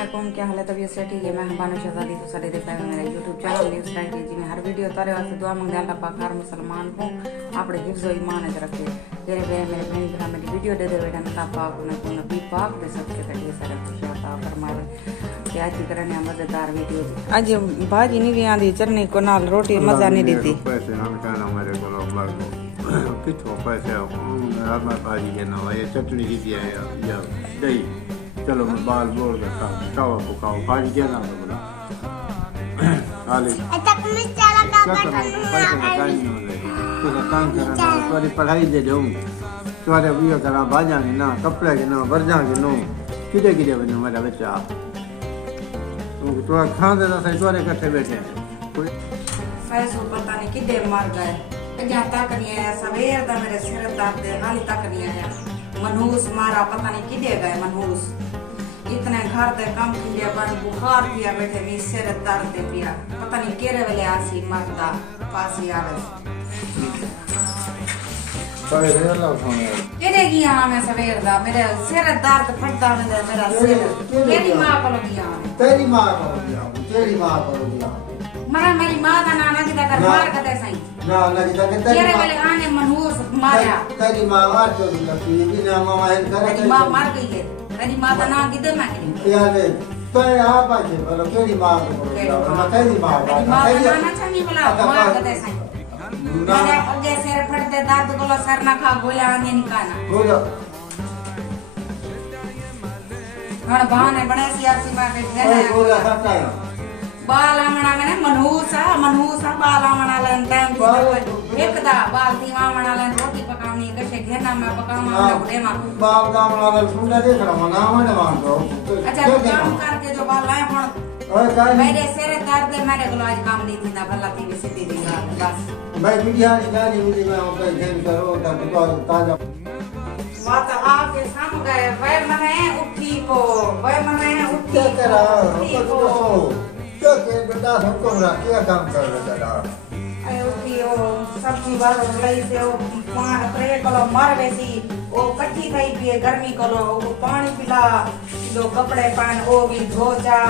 अस्सलामुअलैकुम, क्या हाल है? तबीयत से ठीक है? मैं बानो शहजादी तो सारे देखा है मेरा यूट्यूब चैनल न्यूज़ टाइम जी में हर वीडियो तारे वास्ते दुआ मंगदे अल्लाह पाक हर मुसलमान को अपने हिफ्ज़ व ईमान च रखे। तेरे बे मेरे बहन भरा मेरी वीडियो दे दे बेटा अल्लाह पाक उन्हें को नबी पाक दे सबके तक सारे खुशी अता फरमावे। कि आज की करने मजेदार वीडियो आज भाजी नहीं भी आंदी चटनी को नाल रोटी मजा नहीं देती। पैसे ना कहना मेरे को कितों पैसे मैं भाजी के ना ये चटनी की दिया या दही चलो मैं बाल बोल देता हूँ खाओ पकाओ भाजी क्या नाम है बोला खाली तुम्हारी पढ़ाई दे दूँ तुम्हारे भी करा बाजांगे ना कपड़े के ना भर जाएंगे नो किधे किधे बनो मेरा बच्चा तो खान देता सही तुम्हारे इकट्ठे बैठे हैं पैसों पता नहीं किधे मर गए क्या तक नहीं आया सवेर दा मेरे सिर दर्द है हाली तक नहीं आया। मनहूस मारा पता नहीं किधे गए मनहूस इतने घर दे कम किए बन बुखार पिया बैठे मेरे सिर दर्द पिया पता नहीं केरे वाले आसी मरदा पासी आवे केरे गया मैं सवेर दा मेरे सिर दर्द फटदा मेरा सिर केरी मां को गया तेरी मां को गया मरा मेरी मां का नाम है किधर मार कते सही ना लगी तक केरे वाले आने मनहूस मारा तेरी मां मार जो लगी बिना मां है तेरी मां मर गई है तेरी मां का नाम किधर मैं यार तो आप आके बोलो तेरी मां को बोलो तेरी मां का नाम नहीं बोला मार कते सही मैंने आगे सिर फटते दर्द को सर ना खा गोले आने निकालना बोलो हण बहाने बने सियासी मां के बोला सकता है बाल आमणा में मनहूसा बाल आमणा लेन टाइम एक दा बाल थी आमणा लेन रोटी पकावनी कशे घेना में पकावना बुढ़े में बाल का आमणा लेन सुनने देख रहा ना मैंने मान दो अच्छा तो काम करके जो बाल लाए पण मेरे सिर दर्द मेरे को आज काम नहीं थी ना भला थी सीधी दी बस मैं मीडिया निकाली मुझे मैं ओके गेम करो तब तो ताजा बात आके साम गए वे मने उठी को करा क्या के बेटा हमको क्या काम कर रहा था अरे उठी ओ सब्जी वाला लई से ओ पान प्रे कलो मर वैसी ओ कट्ठी थई पिए गर्मी कलो ओ पानी पिला जो कपड़े पान ओ भी धोचा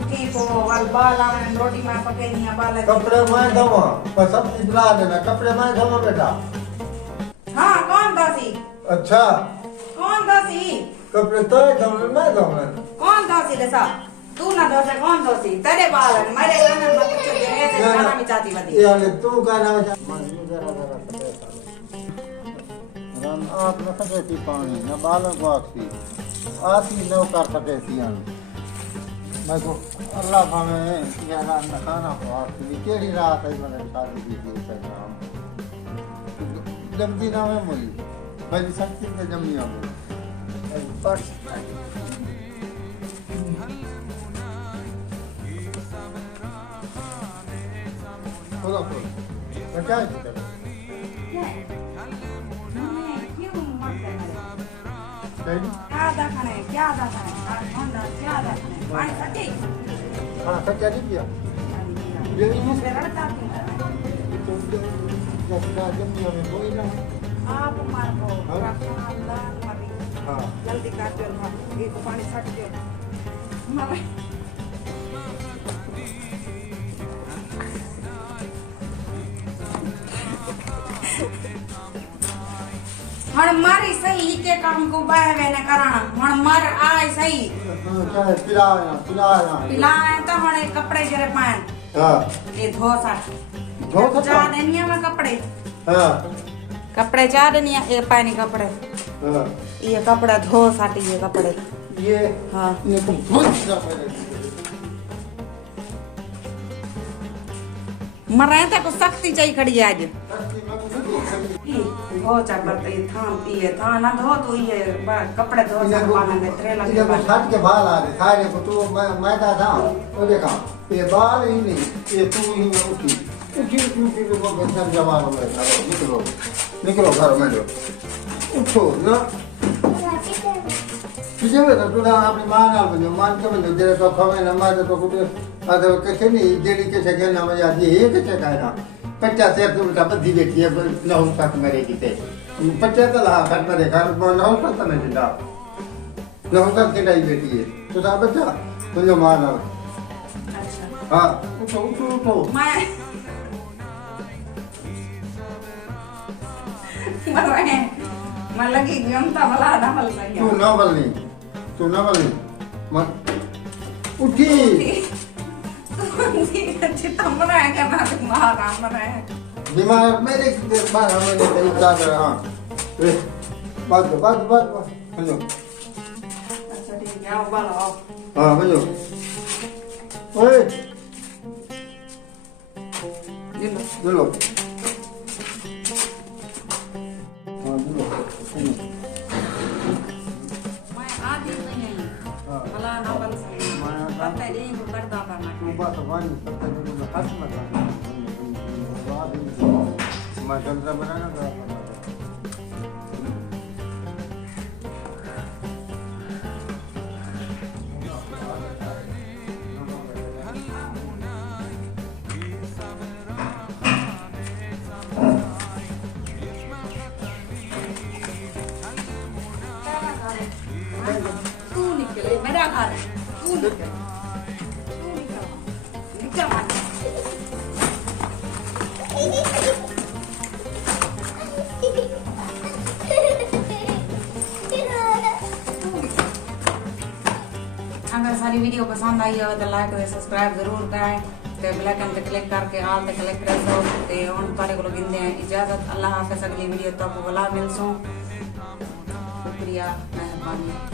उठी को वाल बाल आने रोटी में पकेनी बाल कपड़े मैं धोवा पर सब्जी पिला देना कपड़े मैं धोवा बेटा हां कौन दासी अच्छा कौन दासी कपड़े तो मैं धोवा कौन दासी लेसा तू ना दोसे कौन दोसी तेरे बाल मेरे गाना मत कुछ देने से गाना में चाहती बदी यार तू गाना रन आप न सके थी पानी न बालों को आती न कर सके थी मैं को अल्लाह भावे यारा न खाना को आती केड़ी रात है मैंने शादी की थी सलाम जमदी ना में मुली मेरी शक्ति से जमी आ पर खोलो क्या है क्या दाखने पानी सच्ची हाँ सच्चा नहीं किया ये मुझे रड़ता क्यों जब में कोई ना आप मार को हाँ जल्दी काट दो ये तो पानी सट दो मारे हण मारी सही के काम को बहवे ने कराना हण मर आए सही पिलाया तो हण कपड़े जरे पाए हां ये धोसा जा देनिया में कपड़े हां कपड़े जा देनिया ये पानी कपड़े हां ये कपड़ा धो साटी ये कपड़े ये हां ये तो बहुत मरे तक सख्ती चाहिए खड़ी आज हो चाबर ये था ना धो तो ये कपड़े धो सब पाने में त्रे लगे ये छत के बाल आ रहे सारे को तू मैदा था वो देखा ये बाल ही नहीं ये तू ही उठी वो बंदर जवान में निकलो घर में लो उठो ना तुझे बता तू ना अपनी मां ना बनो मान के बनो तेरे तो खवे ना मां तो कुछ आदो कैसे नहीं जेडी के सके ना मजा ये कैसे कहना 50 से तो बेटा बद्दी बेटी है ना हम साथ मरेगी ते 50 तो ला घर में देखा ना हम साथ में जिंदा ना हम साथ की बेटी है तो सा बच्चा तुझे मारना अच्छा हाँ उठो उठो उठो मैं लगी गमता भला ना भल सही तू ना बलनी मत उठी चित्ता मना है क्या ना महाराम मना है दिमाग मेरे बाहर मैंने तेरी जान रहा हाँ बात हेलो अच्छा ठीक है आओ बालो आओ हाँ हेलो ओए लो हाँ हेलो मैं आधी नहीं है भला ना भल सही पता नहीं को करता था मैं तू बात वानी पता नहीं मैं हाथ मत मैं गंदा बनाना का तू निकले मेरा घर तू निकल निकल अगर सारी वीडियो पसंद आई हो तो लाइक और सब्सक्राइब जरूर करें तो बेल आइकन पे क्लिक करके ऑल पे क्लिक कर दो ते उन तारे को गिनते हैं इजाजत अल्लाह हाफिज़ अगली वीडियो तक बुला मिलसूं शुक्रिया मेहरबानी।